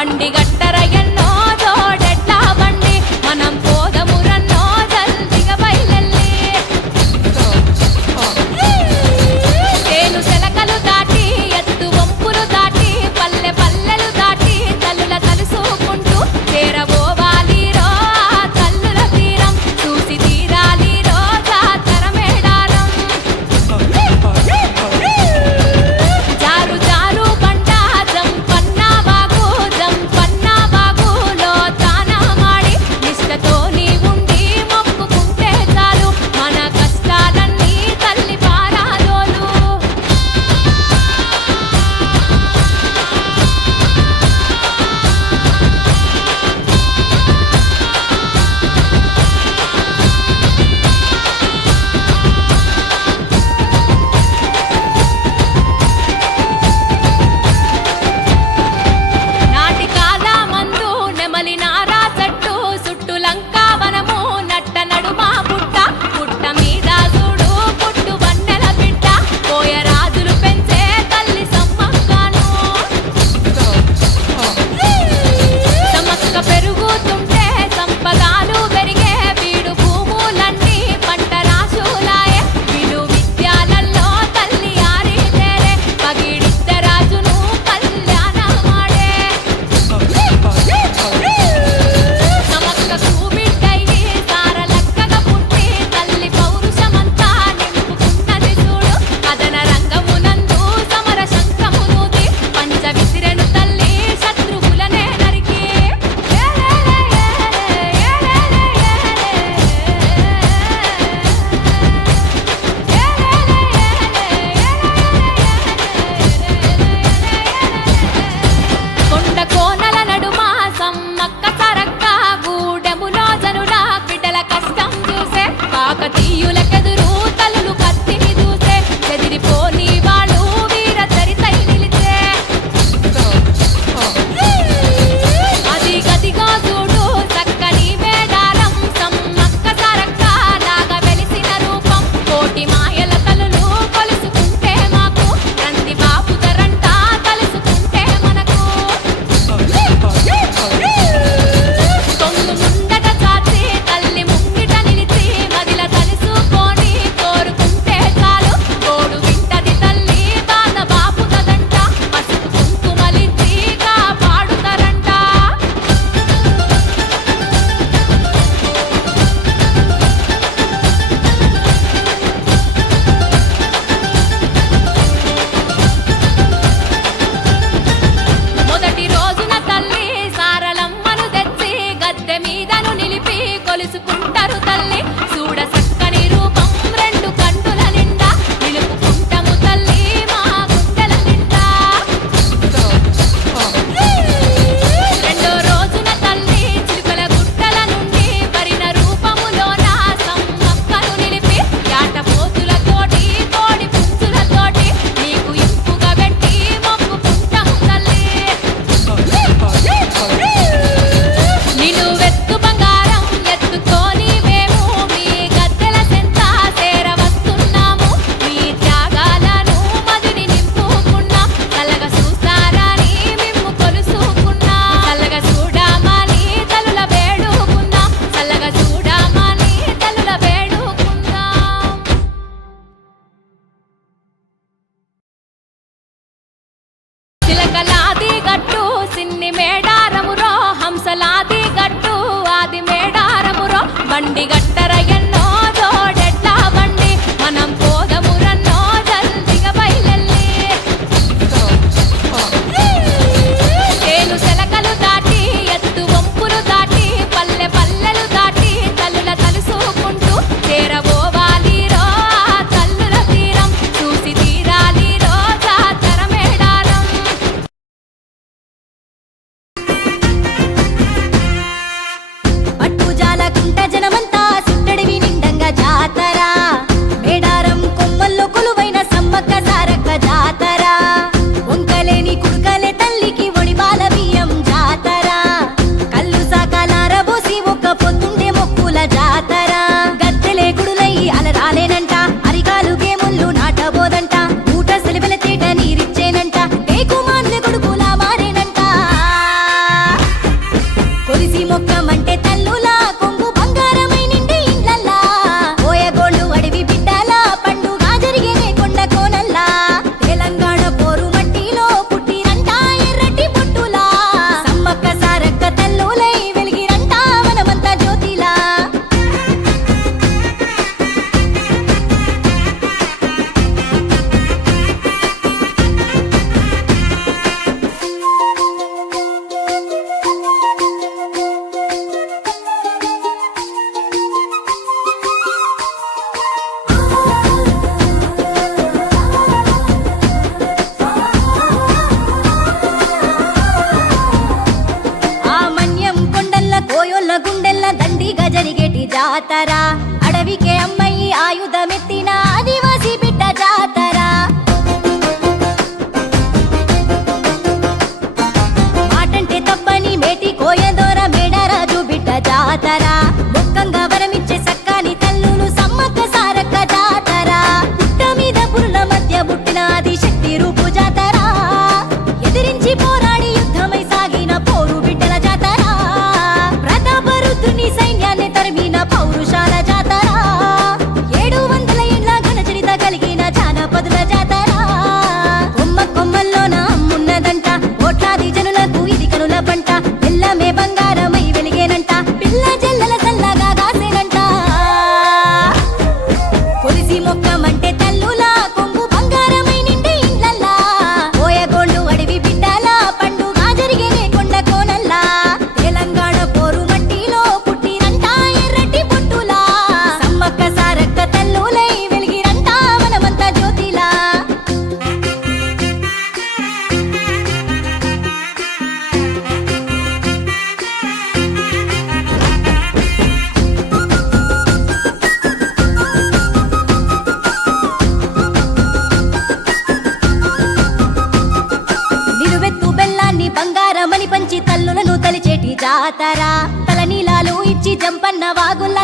బండి గట్టర ఎన్నో జోడెడ్ల బండి మనం పోదమురన్నో జల్దిగా బయలెల్లి తేను సెలకలు దాటి ఎత్తు వంపులు దాటి పల్లె పల్లెలు దాటి తల్లుల కలుసుకుంటూ చేరబోవాలి రో ఆ తల్లుల తీరం చూసి తీరాలి రో జాతర మేడారం జారు జారు బండ జంపన్న వాగు జంపన్న జాతర అడవికే అమ్మాయి ఆయుధమెత్తిన ఆదివాసి బిడ్డ జాతర మాటంటే తప్పని మేటి కోయదోర మేడరాజు బిడ్డ జాతర ముక్కంగా వరమిచ్చే సక్కాని తల్లులు సమ్మక్క సారక్క జాతర పుట్ట మీద పురుల మధ్య పుట్టినాది శక్తి రూపు జాతర ఎదిరించి పోరాడి యుద్ధమై సాగిన పోరు బిడ్డల జాతర ప్రతాపరుద్రుని సైన్యాన్ని తరిమిన పౌరుషాల జాతర 700 ఏళ్ల ఘన చరిత కలిగిన జానపదుల జాతర కొమ్మ కొమ్మల్లోన అమ్మున్నదంట కోట్లాది జనులకు ఇది కనుల పంట ఎల్లమే బంగారమై వెలిగేనంట పిల్ల జల్లల సల్లగా కాసేనంట కొలిసి మొక్కమంటే తల్లులా కొంగు బంగారమై నిండి ఇండ్లల్లా పోయగోళ్ళు అడవి బిడ్డలా పండుగ జరిగేనే కొండ కోనల్లా తెలంగాణ పోరు మట్టిలో పుట్టిరంట ఎర్రటి పొట్టులా సమ్మక్క సారక్క తల్లులై వెలిగిరంట మనమంతా జ్యోతిలా నిలువెత్తు బెల్లాన్ని బంగారమని పంచి తల్లులను తలిచేటి జాతర తలనీలాలు ఇచ్చి జంపన్న వాగుల